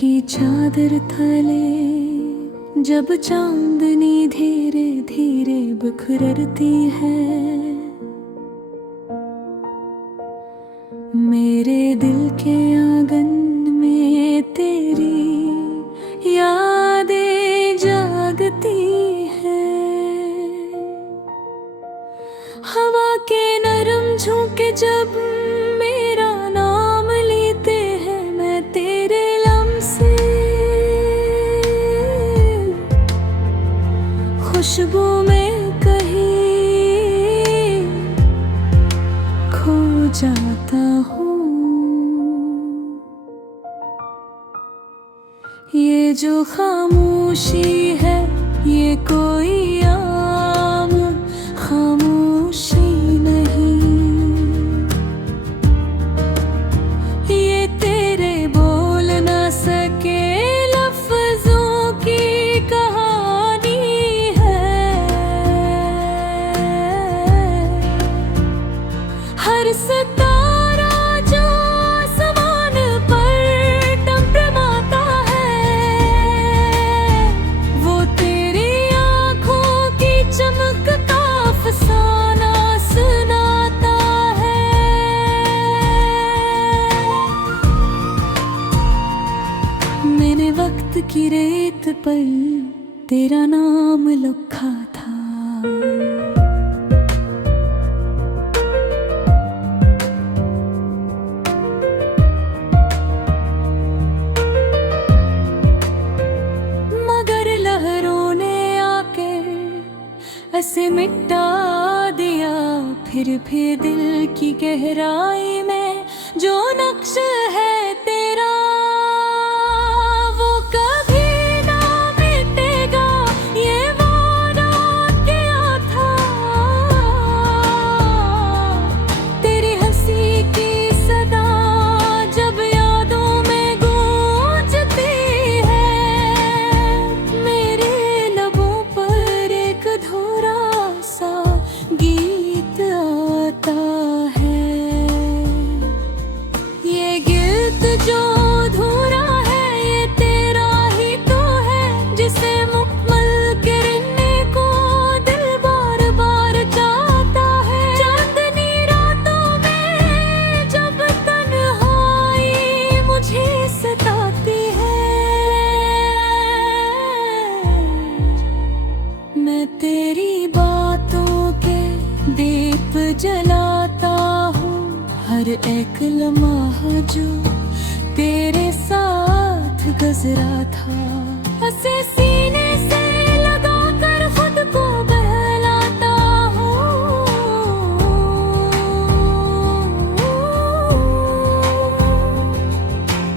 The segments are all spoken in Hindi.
की चादर तले जब चांदनी धीरे धीरे बिखरती है, मेरे दिल के आंगन में तेरी यादें जागती है। हवा के नरम झोंके जब मेरा नाम लेते हैं, मैं तेरे लम्से खुशबू में कहीं खो जाता हूँ। ये जो खामोशी है ये कोई आम खामोशी नहीं, ये तेरे बोल ना सके लफ्जों की कहानी है। हर सितारा जो आसमान पर टमटमाता है, वो तेरी आँखों की चमक का अफसाना सुनाता है। मैंने वक्त की रेत पर तेरा नाम लिखा था, मगर लहरों ने आके ऐसे मिटा दिया। फिर भी दिल की गहराई में जो नक्श है तेरा, वो कभी ना मिटेगा, ये वादा किया था। तेरी हंसी की सदा जब यादों में गूंजती है, मेरे लबों पर एक अधूरा सा गीत आता है। ये गीत जो अधूरा है ये तेरा ही तो है, जिसे मुकम्मल करने को दिल बार बार चाहता है। चांदनी रातों में जब तन्हाई मुझे सताती है, मैं तेरी बातों के दीप जलाता हूँ। हर एक लम्हा जो तेरे साथ गुजरा था, उसे सीने से लगा कर खुद को बहलाता हूँ।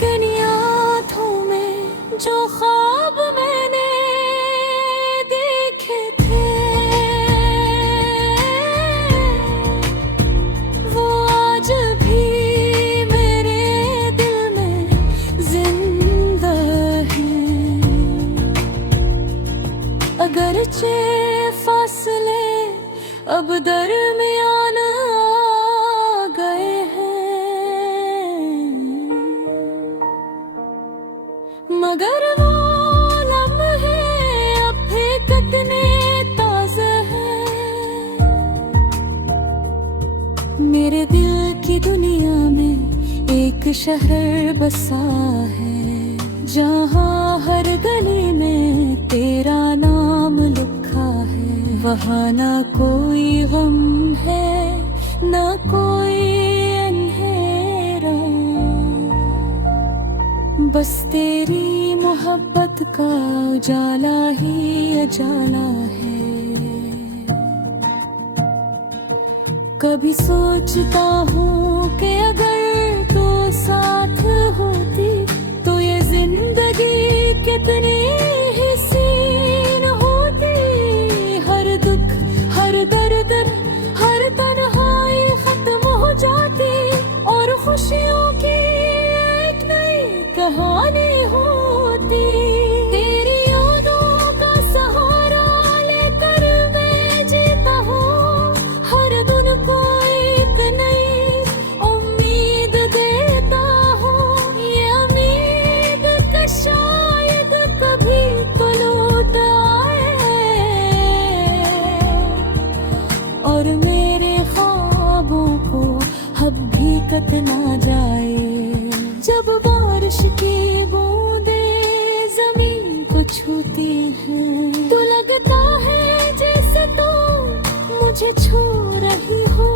किन आँखों में जो ख्वाब मैंने देखे थे, वो आज भी मेरे दिल में जिंदा है। अगरचे फासले अब दरमियान आ गए हैं, मगर वो लम्हे अब भी कितने ताज़ा हैं। मेरे दिल की दुनिया में एक शहर बसा है, जहाँ हर गली में तेरा नाम लिखा है। वहाँ ना कोई गम है ना कोई अंधेरा, बस तेरी मोहब्बत का उजाला ही उजाला है। कभी सोचता हूँ कि अगर तो साथ होती तो ये जिंदगी कितनी हसीन होती। हर दुख हर दर्द हर तन्हाई खत्म हो जाती, और खुशियों की एक नई कहानी होती। तेरी यादों का सहारा लेकर मैं जीता हूँ, हर दिन को एक नई उम्मीद देता हूँ। ये उम्मीद मुझे छू रही हो,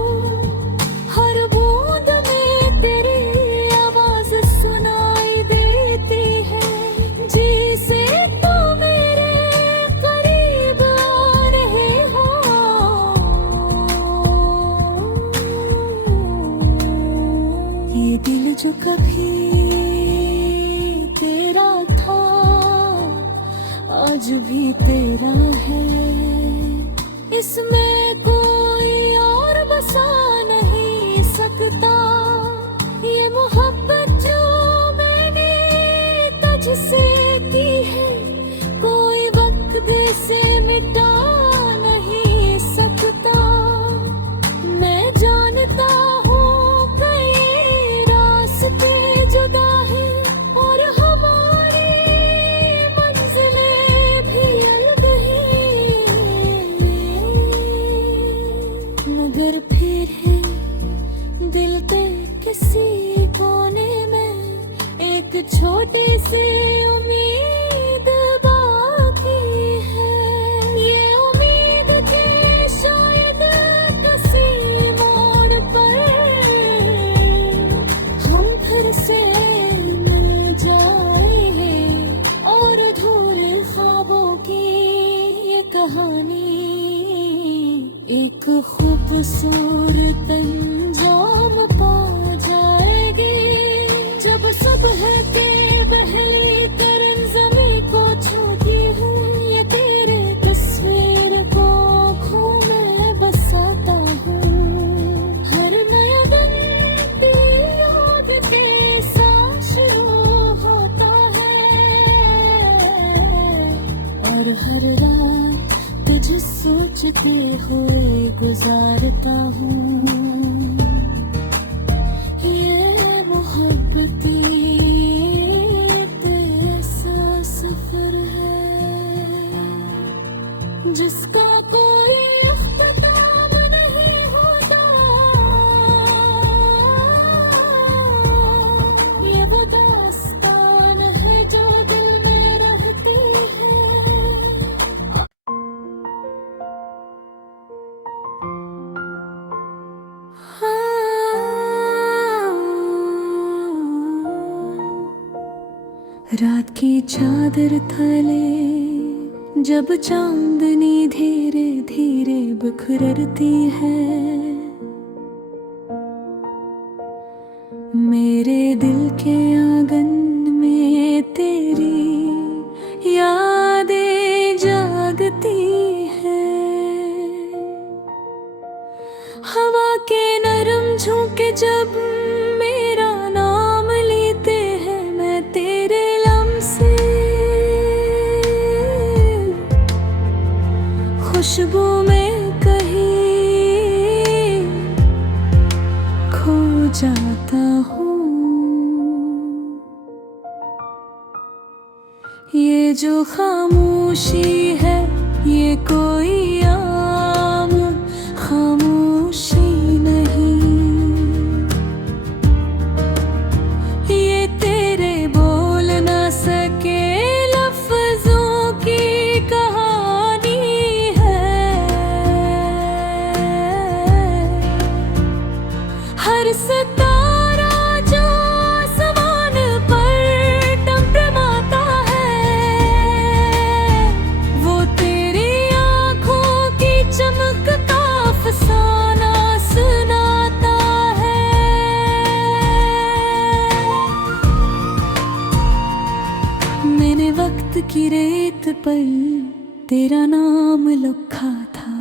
हर बूंद में तेरी आवाज सुनाई देती है। जैसे तो मेरे करीब आ रहे हो, ये दिल जो कभी तेरा था आज भी तेरा है। इसमें कोई और बसा नहीं सकता, ये मोहब्बत जो मैंने तुझसे की है, कोई वक्त से मिटा नहीं सकता। मैं जानता हूँ कई रास्ते जुदा हैं और हमारी मंजिलें भी अलग हैं, मगर फिर है दिल के किसी कोने में एक छोटी सी उम्मीद बाकी है। ये उम्मीद के शायद किसी मोड़ पर हम फिर से मिल जाएंगे और अधूरे ख्वाबों की ये कहानी एक खूबसूरत अंजाम पा जाएगी। जब सुबह के पहली किरण ज़मीं को छूती है, ये तेरे तस्वीर को आँखों में बसाता हूँ। हर नया दिन तेरी याद के साथ शुरू होता है और हर रात तुझे सोचते हुए गुजारता हूँ। ये मोहब्बती ऐसा सफर है जिसका कोई अख्ताम नहीं होता। ये वो दास्तान है जो दिल में रहती है। रात की चादर तले जब चांदनी धीरे धीरे बिखरती है, मेरे दिल के आंगन में तेरी यादें जागती है। हवा के नरम झोंके जब मेरा नाम लेते हैं, मैं तेरे लम्से खुशबू में कहीं खो जाता हूँ। ये जो खामोशी है ये कोई आम खामोशी नहीं, ये तेरे बोल ना सके लफ्जों की कहानी है। हर सितारा जो आसमान पर टमटमाता है, वो तेरी आँखों की चमक का अफसाना सुनाता है। मैंने वक्त की रेत पर तेरा नाम लिखा था,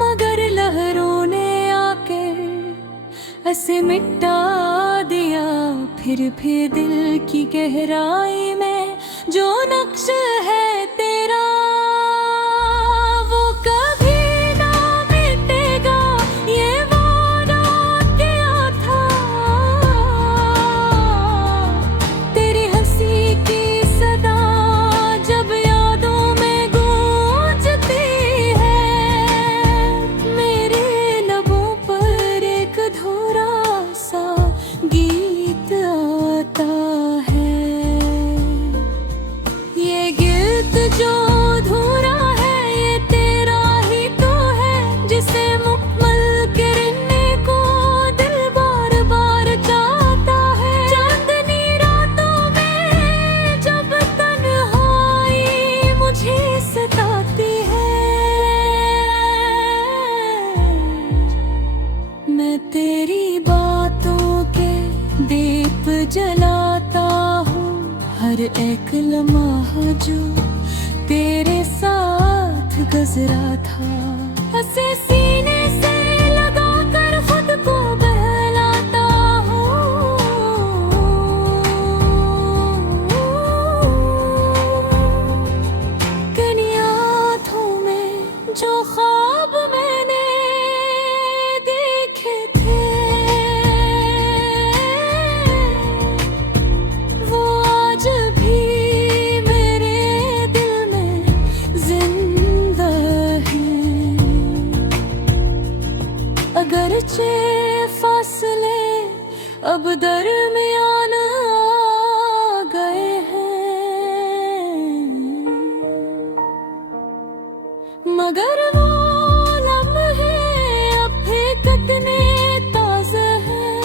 मगर लहरों ने आके ऐसे मिटा दिया। फिर भी दिल की गहराई में जो नक्श है तेरा, वो कभी ना मिटेगा, ये वादा किया था। तेरी हंसी की सदा जब यादों में गूंजती है, मेरे लबों पर एक अधूरा सा तेरी बातों के दीप जलाता हूँ, हर एक लम्हा जो तेरे साथ गुजरा था। हंसे सीने से लगा कर खुद को बहलाता हूँ, किन आँखों में जो ख्वाब मैंने देखे थे, वो आज भी मेरे दिल में जिंदा है। अगरचे फासले अब दरमियान आ गए हैं, मगर वो लम्हे अब भी कितने ताज़ा हैं।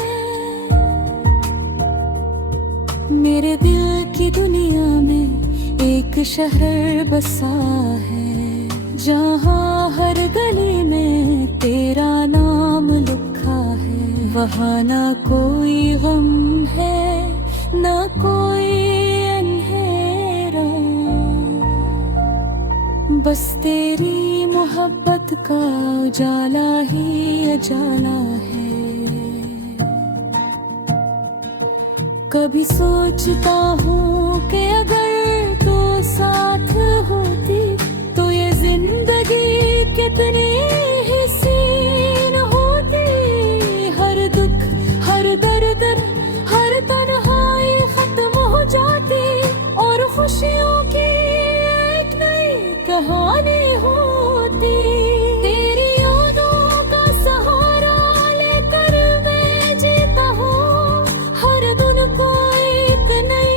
मेरे दिल की दुनिया में एक शहर बसा है, जहाँ हर गली में तेरा नाम लिखा है। वहाँ ना कोई गम है, ना कोई अंधेरा, बस तेरी मोहब्बत का उजाला ही उजाला है। कभी सोचता हूँ कि अगर तू साथ होती तो ये जिंदगी कितनी हसीन होती। हर दुख, हर दर्द, हर तन्हाई खत्म हो जाती और खुशियों की एक नई कहानी होती। तेरी यादों का सहारा लेकर मैं जीता हूँ, हर दिन को एक नई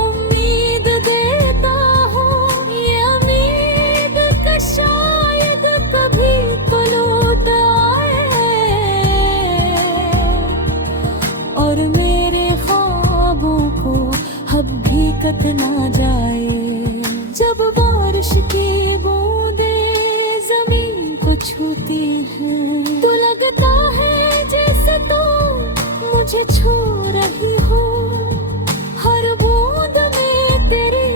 उम्मीद देता हूँ। ये उम्मीद का शायद कभी तो लौट आए और मेरे ख्वाबों को अब भी कट ना जाए। जब बारिश की बूंदें जमीन को छूती हैं, तो लगता है जैसे तो मुझे छू रही हो। हर बूंद में तेरी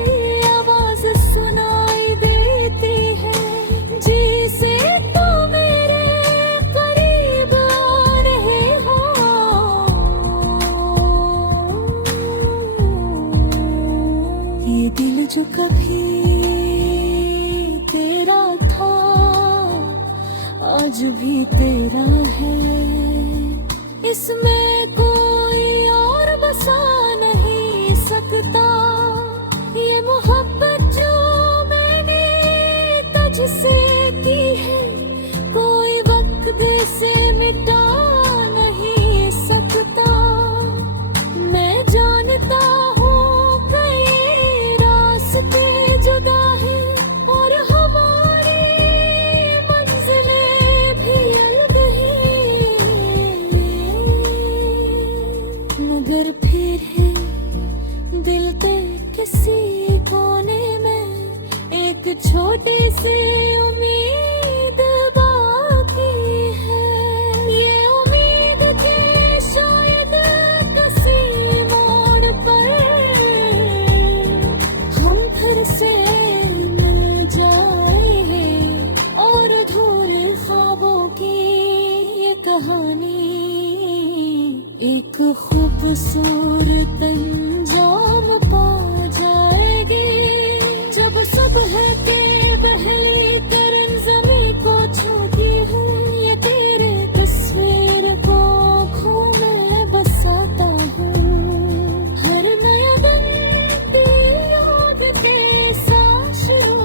आवाज सुनाई देती है, जिसे तो मेरे करीब आ रहे हो। ये दिल जो कभी तेरा था आज भी तेरा है, इसमें कोई और बसा नहीं सकता। ये मोहब्बत जो मैंने तुझसे की है, कोई वक्त से मिटा नहीं सकता। मैं जानता हूँ कई रास्ते जुदा हैं और हमारी मंजिलें भी अलग हैं, मगर फिर है दिल के किसी कोने में एक छोटी सी उम्मीद बाकी है। ये उम्मीद के शायद किसी मोड़ पर हम फिर से मिल जाए और अधूरे ख्वाबों की ये कहानी एक खूबसूरत अंजाम पा जाएगी। जब सुबह के पहली किरण ज़मीं को छूती है, ये तेरे तस्वीर को आँखों में बसाता हूँ। हर नया दिन तेरी याद के साथ शुरू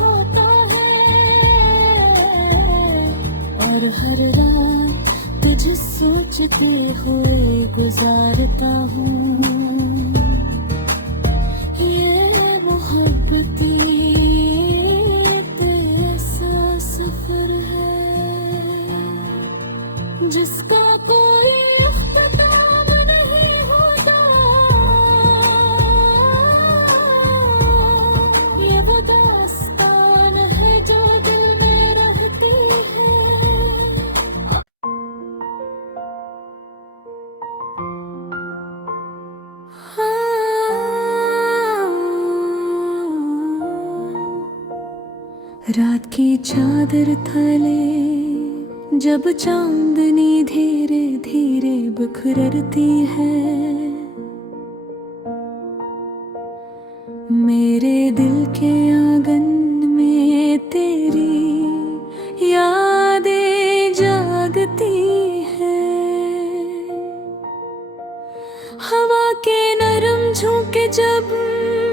होता है और हर रात तुझे सोचते हुए गुजारता हूँ। ये मोहब्बती एक ऐसा सफर है जिसका कोई इख्तिताम नहीं होता। ये वो दास्तान है जो दिल में रहती है। की चादर तले जब चांदनी धीरे धीरे बिखरती है, मेरे दिल के आंगन में तेरी यादें जागती है। हवा के नरम झोंके जब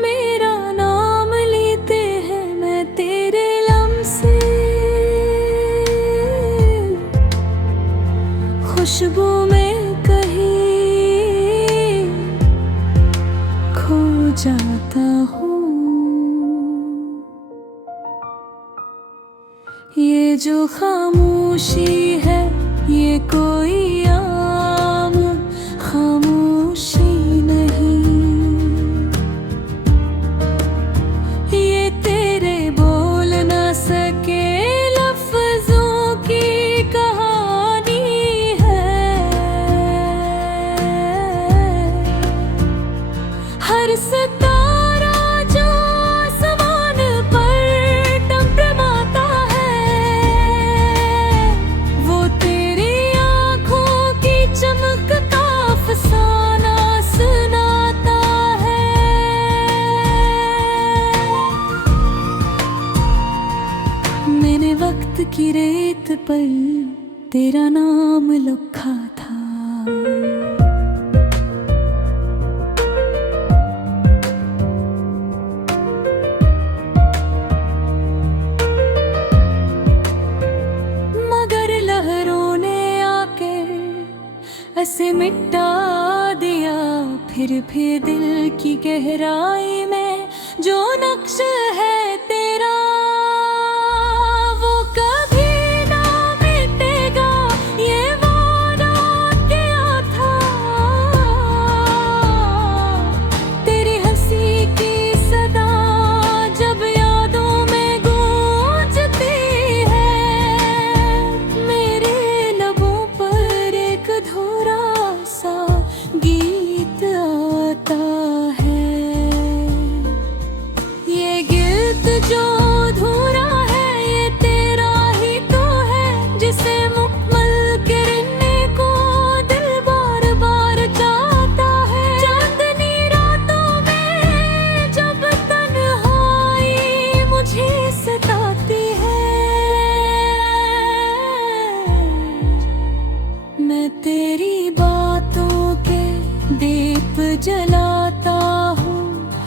मेरा नाम लेते हैं, मैं तेरे लम्से खुशबू में कहीं खो जाता हूँ। ये जो खामोशी है ये कोई आम खामोशी नहीं, ये तेरे बोल ना सके लफ्जों की कहानी है। हर सितारा जो आसमान पर टमटमाता है, वो तेरी आँखों की चमक का अफसाना सुनाता है। मैंने वक्त की रेत पर तेरा नाम लिखा था, मगर लहरों ने आके ऐसे मिटा दिया। फिर भी दिल की गहराई में जो नक्श है तेरा, वो कभी ना मिटेगा, ये वादा किया था। तेरी हंसी की सदा जब यादों में गूंजती है, मेरे लबों पर एक अधूरा सा गीत आता है। ये गीत जो अधूरा है ये तेरा ही तो है, जिसे मुकम्मल करने को दिल बार बार चाहता है। चांदनी रातों में जब तन्हाई मुझे सताती है, मैं तेरी बातों के दीप जलाता हूँ।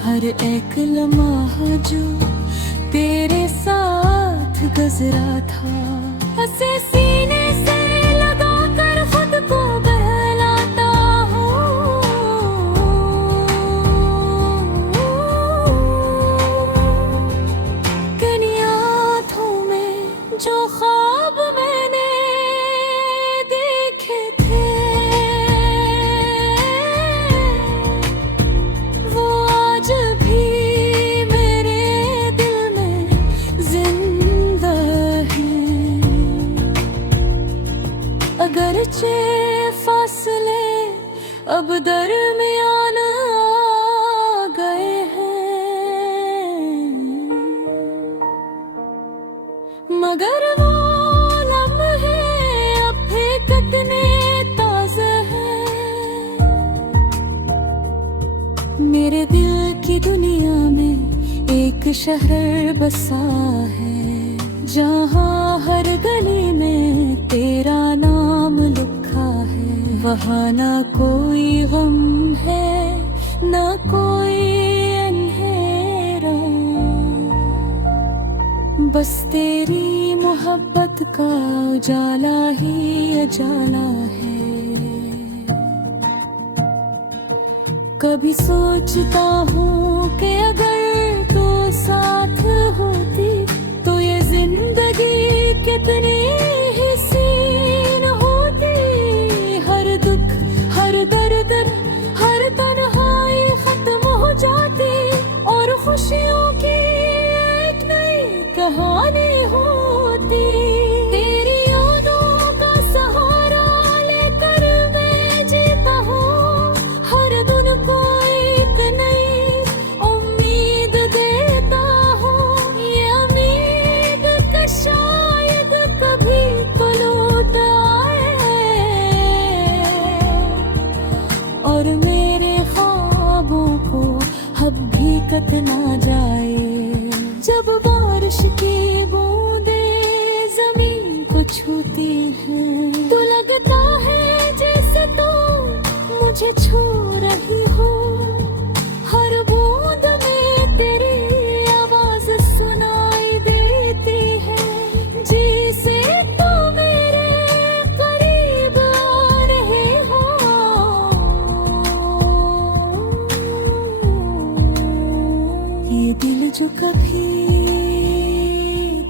हर एक लम्हा जो तेरे साथ गुजरा था, उसे सीने से लगा कर खुद को बहलाता हूँ। किन आँखों में जो ख्वाब मैंने देखे थे, वो आज भी मेरे दिल में जिंदा है। अगरचे फासले अब दरमियान आ गए हैं, मगर वो लम्हे अब भी कितने ताज़ा हैं। मेरे दिल की दुनिया में एक शहर बसा है, जहाँ हर गली में तेरा नाम लिखा है। वहाँ ना कोई गम है ना कोई अंधेरा, बस तेरी मोहब्बत का उजाला ही उजाला है। कभी सोचता हूँ कि अगर तू साथ होती तो ये जिंदगी कितनी हसीन होती। हर दुख हर दर्द हर तन्हाई खत्म हो जाती, और खुशियों की एक नई कहानी होती। तेरी यादों का सहारा लेकर मैं जीता हूँ, हर दिन को एक नई उम्मीद देता हूँ। ये उम्मीद बीत ना जाए। जब बारिश की बूंदे जमीन को छूती हैं तो लगता है जैसे तू मुझे छू रही हो। हर बूंद में तेरी आवाज सुनाई देती है, जैसे तू मेरे करीब आ रहे हो। ये दिल जो कभी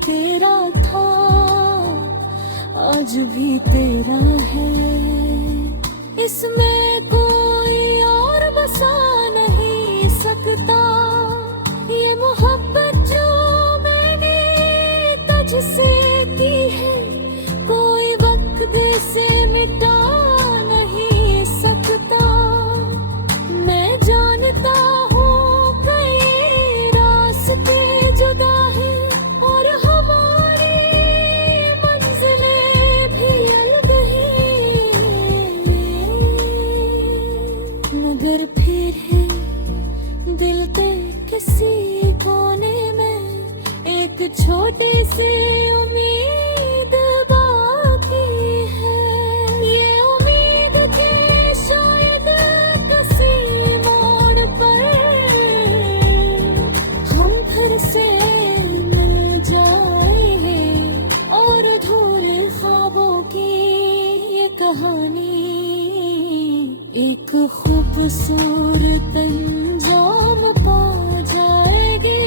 तेरा था आज भी तेरा है, इसमें कोई और बसा नहीं सकता। ये मोहब्बत जो मैंने तुझसे की है कोई वक्त से मिटा नहीं सकता। मैं जानता हूँ कई रास्ते जुदा हैं और हमारी मंजिलें भी अलग हैं, मगर फिर है दिल के किसी कोने में एक छोटी सी उम्मीद बाकी है। ये उम्मीद के शायद किसी मोड़ पर हम फिर से मिल जाएंगे और अधूरे ख्वाबों की ये कहानी एक खूबसूरत अंजाम पा जाएगी।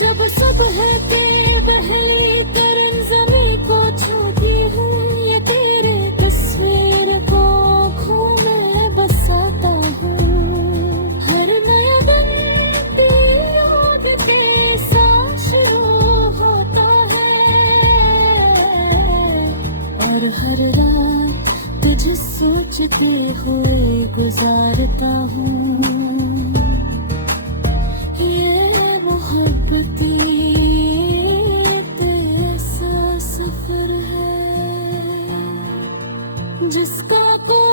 जब सुबह के पहली किरण ज़मीं को छूती है, ये तेरे तस्वीर को आँखों में बसाता हूँ। हर नया दिन तेरी याद के साथ शुरू होता है और हर रात तुझे सोचते हुए गुजारता हूँ। ये मोहब्बती ऐसा सफर है जिसका कोई